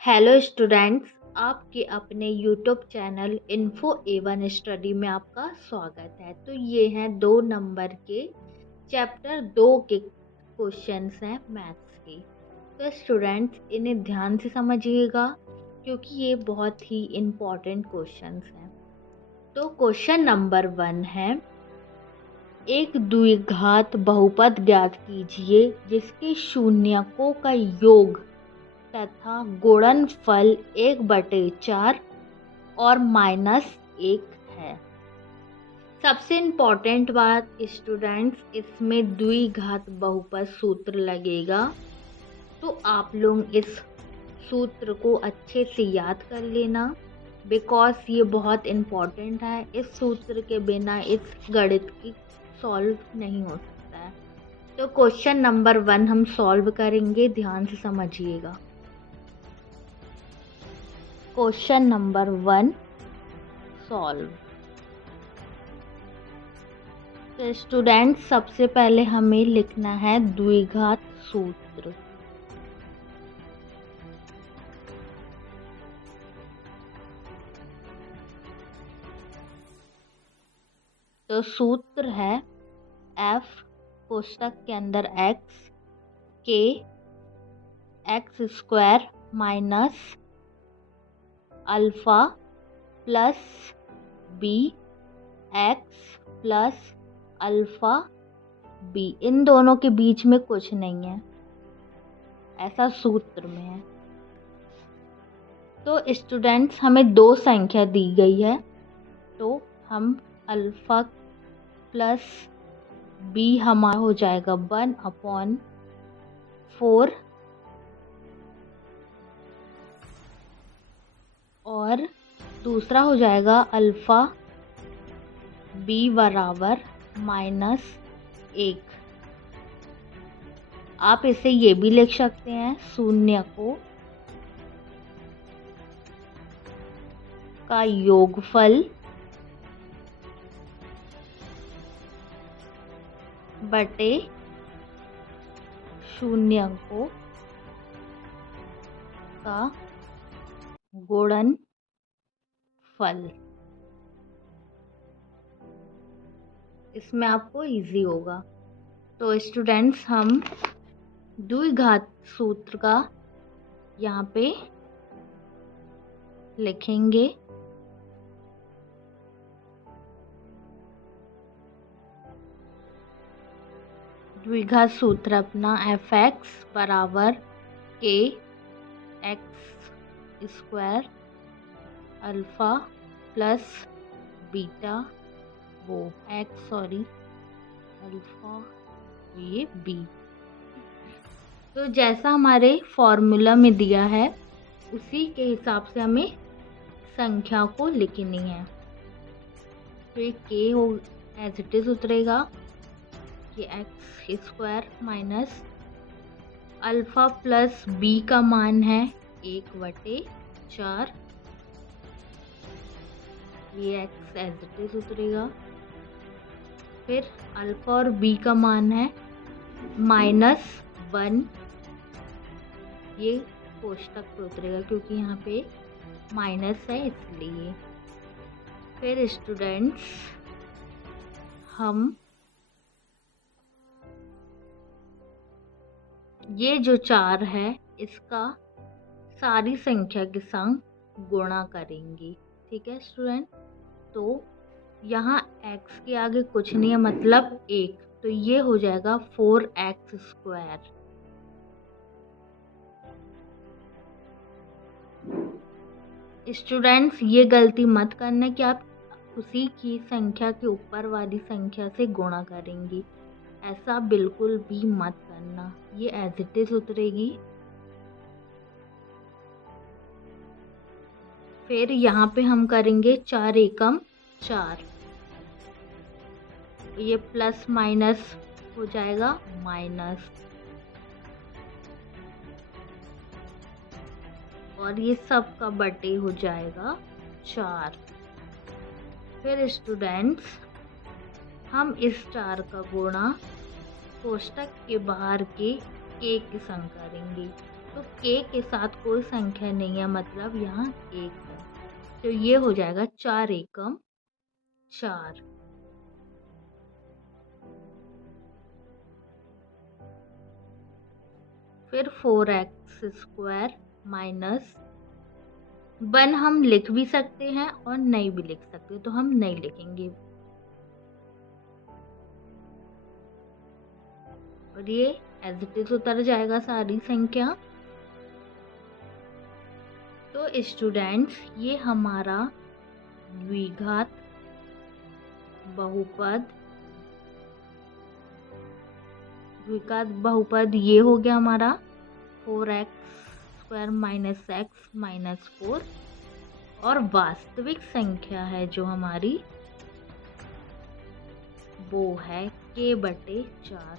Hello students, आपके अपने YouTube channel info A1 study में आपका स्वागत है। तो ये हैं 2 नंबर के चैप्टर 2 के क्वेश्चंस हैं मैथ्स के। तो स्टूडेंट्स इन्हें ध्यान से समझिएगा क्योंकि ये बहुत ही इम्पोर्टेंट क्वेश्चंस हैं। तो क्वेश्चन नंबर 1 है, एक द्विघात बहुपद ज्ञात कीजिए जिसके शून्यकों का योग तथा गुणनफल 1/4 और -1 है। सबसे इम्पोर्टेंट बात स्टूडेंट्स, इसमें द्विघात बहुपद सूत्र लगेगा। तो आप लोग इस सूत्र को अच्छे से याद कर लेना बिकॉज ये बहुत इम्पोर्टेंट है। इस सूत्र के बिना इस गणित की सॉल्व नहीं हो सकता है। तो क्वेश्चन नंबर 1 हम सॉल्व करेंगे, ध्यान से समझिएगा। Question number 1 solve. तो स्टूडेंट सबसे पहले हमें लिखना है द्विघात सूत्र। तो सूत्र है f कोष्टक के अंदर x के x² minus alpha plus b x plus alpha b। इन दोनों के बीच में कुछ नहीं है, ऐसा सूत्र में है। तो स्टूडेंट्स हमें 2 संख्या दी गई है, तो हम अल्फा प्लस b हमारा हो जाएगा 1/4 और दूसरा हो जाएगा अल्फा b बराबर -1। आप इसे ये भी लिख सकते हैं, शून्य का योगफल बटे शून्यकों का गुणनफल। इसमें आपको इजी होगा। तो स्टूडेंट्स हम द्विघात सूत्र का यहाँ पे लिखेंगे। द्विघात सूत्र अपना f(x) बराबर k x² alpha plus beta alpha ये b। तो जैसा हमारे फॉर्मूला में दिया है उसी के हिसाब से हमें संख्या को लिखनी है। तो ये k हो एज इट इज उतरेगा कि x² minus alpha plus b का मान है 1/4, ये x एज इट इज उतरेगा। फिर अल्फा और b का मान है -1, ये कोष्टक पे उतरेगा क्योंकि यहाँ पे माइनस है इसलिए। फिर स्टूडेंट्स हम ये जो 4 है इसका सारी संख्या के संग गुणा करेंगे। ठीक है स्टूडेंट, तो यहाँ x के आगे कुछ नहीं है मतलब 1, तो ये हो जाएगा 4x²। स्टूडेंट्स ये गलती मत करना कि आप उसी की संख्या के ऊपर वाली संख्या से गुणा करेंगी, ऐसा बिल्कुल भी मत करना, ये एज इट इज उतरेगी। फिर यहाँ पे हम करेंगे 4 एकम 4, ये प्लस माइनस हो जाएगा माइनस, और ये सब का बटे हो जाएगा 4। फिर स्टूडेंट्स हम इस 4 का गुणा कोष्टक के बाहर के k के संग करेंगे। तो k के साथ कोई संख्या नहीं है, मतलब यहाँ 1 है। तो ये हो जाएगा 4 एकम 4। फिर 4x² माइनस 1 हम लिख भी सकते हैं और नहीं भी लिख सकते, तो हम नहीं लिखेंगे। और ये एज इट इज उतर जाएगा सारी संख्या। तो स्टूडेंट्स, ये हमारा द्विघात बहुपद ये हो गया हमारा 4x² माइनस x माइनस 4। और वास्तविक संख्या है जो हमारी, वो है k/4।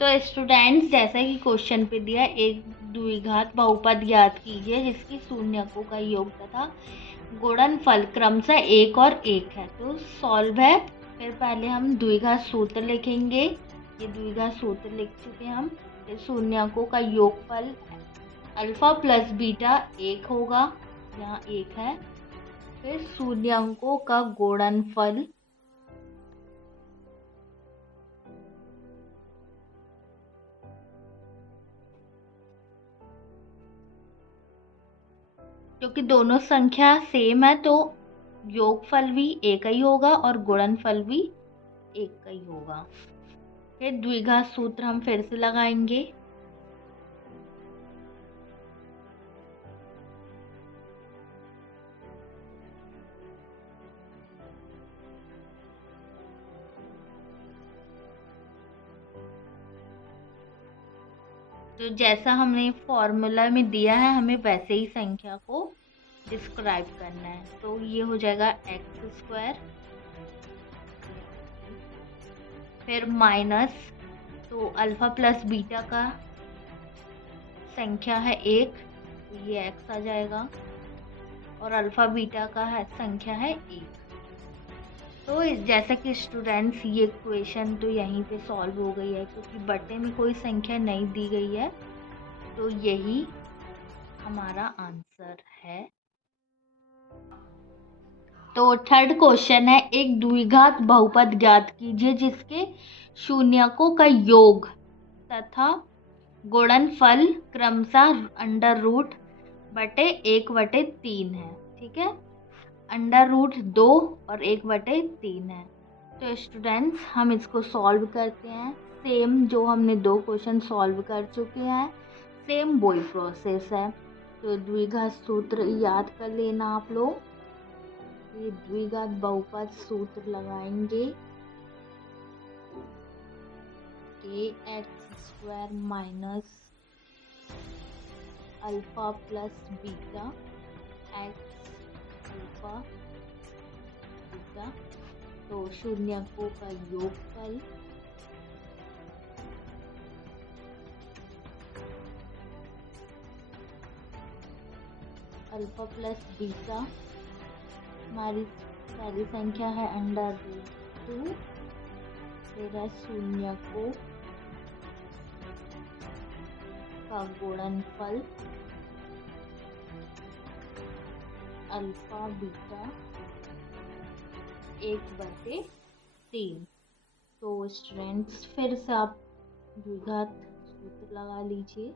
तो स्टूडेंट्स, जैसा कि क्वेश्चन पे दिया, एक द्विघात बहुपद ज्ञात कीजिए जिसकी शून्यकों का योग तथा गुणनफल क्रमशः 1 और 1 है। तो सॉल्व है। फिर पहले हम द्विघात सूत्र लिखेंगे। ये द्विघात सूत्र लिख चुके हैं हम। फिर शून्यकों का योगफल अल्फा प्लस बीटा 1 होगा, यहाँ 1 है। फिर शून्यकों का गुणनफल क्योंकि दोनों संख्या सेम है तो योगफल भी एक ही होगा और गुणनफल भी एक ही होगा। फिर द्विघात सूत्र हम फिर से लगाएंगे। तो जैसा हमने फॉर्मूला में दिया है, हमें वैसे ही संख्या को डिस्क्राइब करना है। तो ये हो जाएगा x², फिर माइनस, तो अल्फा प्लस बीटा का संख्या है 1, तो ये x आ जाएगा। और अल्फा बीटा का है संख्या है 1। तो जैसा कि स्टूडेंट्स, ये क्वेश्चन तो यहीं पे सॉल्व हो गई है क्योंकि बटे में कोई संख्या नहीं दी गई है। तो यही हमारा आंसर है। तो थर्ड क्वेश्चन है, एक द्विघात बहुपद ज्ञात कीजिए जिसके शून्यकों का योग तथा गुणनफल क्रमशः √1/3 है। ठीक है, √2 और 1/3 है। तो स्टूडेंट्स, हम इसको सॉल्व करते हैं। सेम जो हमने 2 क्वेश्चन सॉल्व कर चुके हैं, सेम वही प्रोसेस है। तो द्विघात सूत्र याद कर लेना आप लोग। ये द्विघात बहुपद सूत्र लगाएंगे। kx² minus alpha plus beta x alpha beta, तो शून्यकों का योगफल अल्फा प्लस बीटा, हमारी पहली संख्या है √2, फिर है शून्यकों का गुणनफल अल्फा बीटा 1/3। तो स्टूडेंट्स, फिर से आप द्विघात सूत्र लगा लीजिए।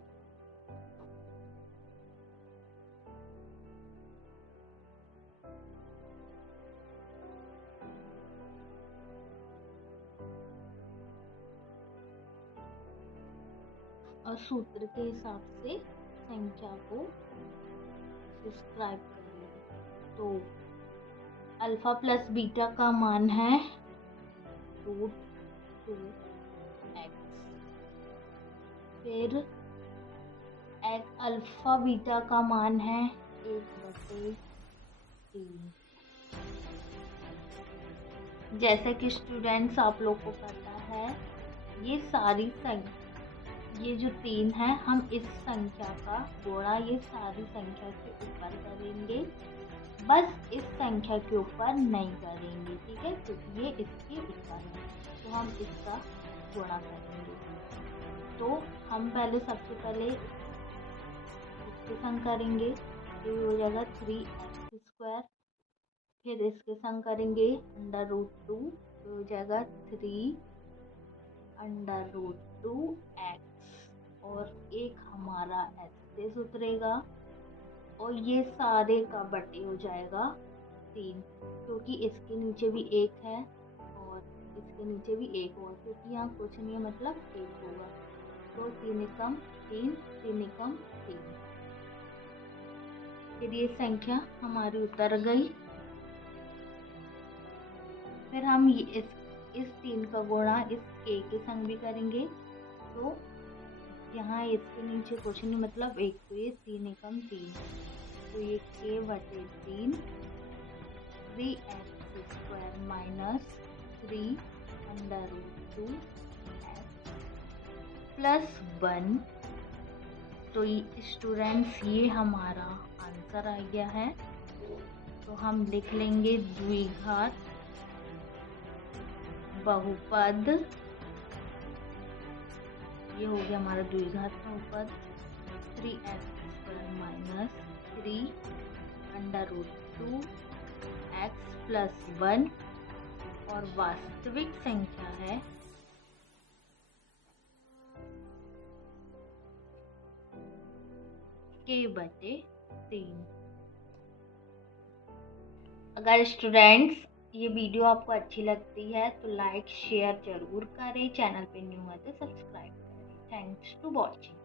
और सूत्र के हिसाब से संख्या को डिस्क्राइब करिए। तो अल्फा प्लस बीटा का मान है √2x, फिर अल्फा बीटा का मान है 1/3। जैसा कि स्टूडेंट्स, आप लोग को पता है, ये सारी संख्या, ये जो 3 है, हम इस संख्या का गुणा ये सारी संख्या के ऊपर करेंगे बस इस संख्या के ऊपर नहीं करेंगे, ठीक है, क्योंकि ये इसके ऊपर है। तो हम इसका गुणा करेंगे। तो हम पहले सबसे पहले इसके संग करेंगे, तो ये हो जाएगा 3x²। फिर इसके संग करेंगे √2, तो हो जाएगा 3√2x, और एक हमारा एक्सेस उतरेगा, और ये सारे का बटे हो जाएगा 3, क्योंकि इसके नीचे भी एक है और इसके नीचे भी एक होगा, क्योंकि यहाँ कुछ नहीं है मतलब एक होगा। तो 3 एकम 3, 3 एकम 3। फिर ये संख्या हमारी उतर गई। फिर हम इस 3 का गुणा इस k के संग भी करेंगे। तो यहाँ इसके नीचे कुछ नहीं मतलब एक, तो ये 3 एकम 3, तो ये k/3 3x² minus 3√2x plus 1। तो स्टूडेंट्स ये हमारा आंसर आ गया है। तो हम लिख लेंगे द्विघात बहुपद, ये हो गया हमारा द्विघात बहुपद 3x² माइनस 3√2x प्लस 1, और वास्तविक संख्या है k/3। अगर स्टूडेंट्स ये वीडियो आपको अच्छी लगती है तो लाइक शेयर जरूर करें, चैनल पे न्यू है तो सब्सक्राइब करें। Thanks to watching.